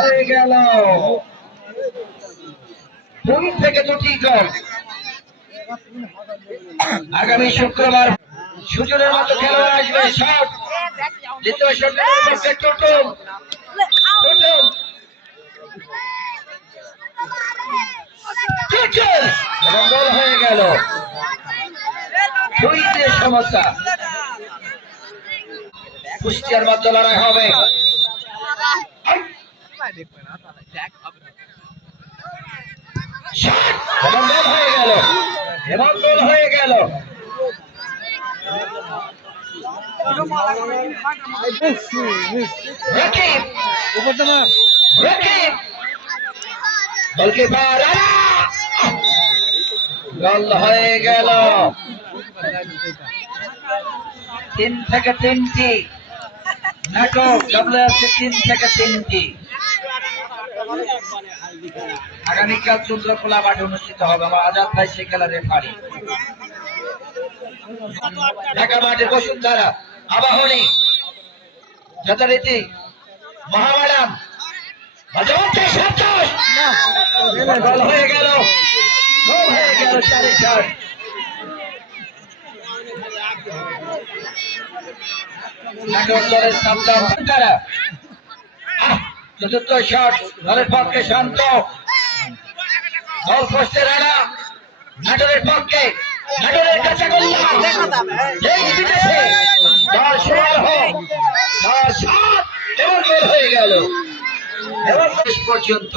হয়ে গেল 2 থেকে 2টি গোল। আগামী শুক্রবার সুজনের মতো খেলোয়াড় আসবে। শট দ্বিতীয় শটের পক্ষে টোটম গোল হয়ে গেল। 2 সমস্যা। কুষ্টিয়ার মধ্যে লড়াই হবে। গোল হয়ে গেল এবং গোল হয়ে গেল। গোলকিপার গোল হয়ে গেল। 3 থেকে 3টি নাটক WFC 3 থেকে 3টি। আগামীকাল চন্দ্রকোলা মাঠে অনুষ্ঠিত হবে। আমার আজাদ ভাই সে খেলার রেফারি। ঢাকা মাঠের বসুন্ধরা আবাহনী যথারীতি মহামারাম গোল হয়ে গেল। গোল হয়ে গেল 4.5। নাটক দলের সাবধান তারা চতুর্থ শট দলের পক্ষে শান্ত। গোল পোস্টে রানা নাটোরের পক্ষে নাটোরের কাছে হয়ে গেল এবং শেষ পর্যন্ত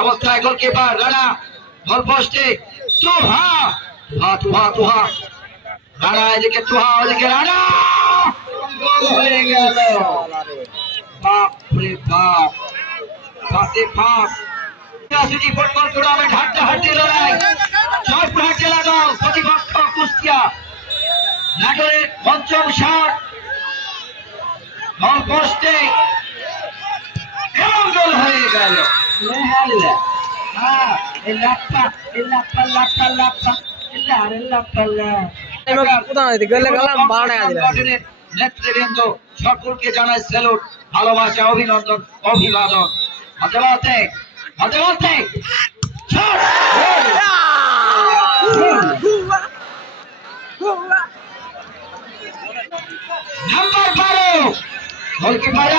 অবস্থায় গোলকিপার রানা গোল পোস্টে তুহা তুহা তুহা রানা এদিকে তুহা ওদিকে রানা গোল হয়ে গেল। বাপরে বাপ বাপে বাপ। ফুটবল টুর্নামেন্ট হাড্ডাহাড্ডি লড়াই। জয়পুরহাট জেলা দল প্রতিপক্ষ কুষ্টিয়া। নাটোরের পঞ্চম শট গোল পোস্টে এবং গোল হয়ে গেল। নেতৃবৃন্দ সকলকে জানায় স্যালুট, ভালোবাসা, অভিনন্দন, অভিবাদন। হাতে নাম্বার 12 গোলকিপার